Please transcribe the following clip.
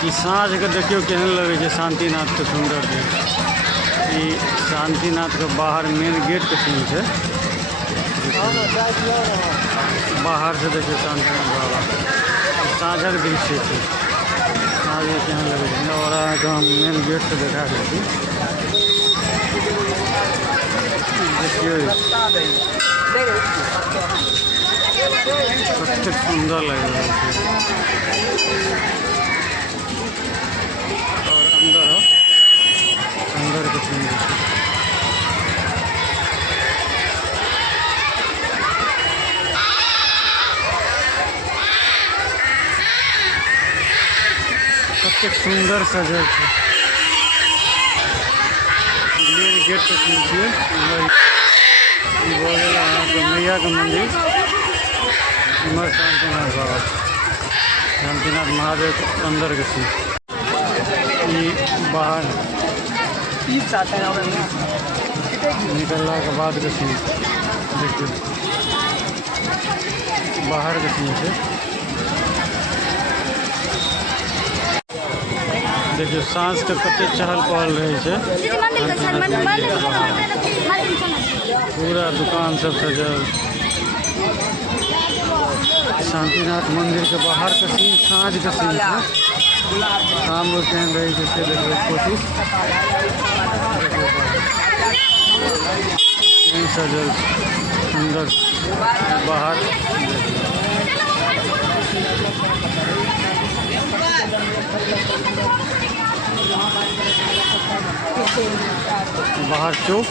कि साँझ के देखियो केहन लगे छे शांतिनाथ के सुंदर देख। ई शांतिनाथ के बाहर मेन गेट के सीन छे। बाहर से देखियो शांतिनाथ बाबा साँझक दृश्य छे। साँझ के केहन लगे छे और अहाँके हम मेन गेट से देखा दै छी। देखियो कतेक सुंदर लग रहा है और अंदर के सीन कतेक सुंदर सजल है। मेन गेट के सीन छे। मैया के मंदिर इमर शांतिनाथ बाबा शांतिनाथ महादेव अंदर के सीन। ये बाहर निकलने के बाद के सीन देखिए। बाहर के सीन से देखिए साँझ के कते चहल पहल रहे छे। पूरा दुकान सब सजल। शांतिनाथ मंदिर के बाहर के सीन साँझ के सीन है। शाम को केहन रही है से देखिए फोटो सजल सुंदर बाहर। बाहर चौक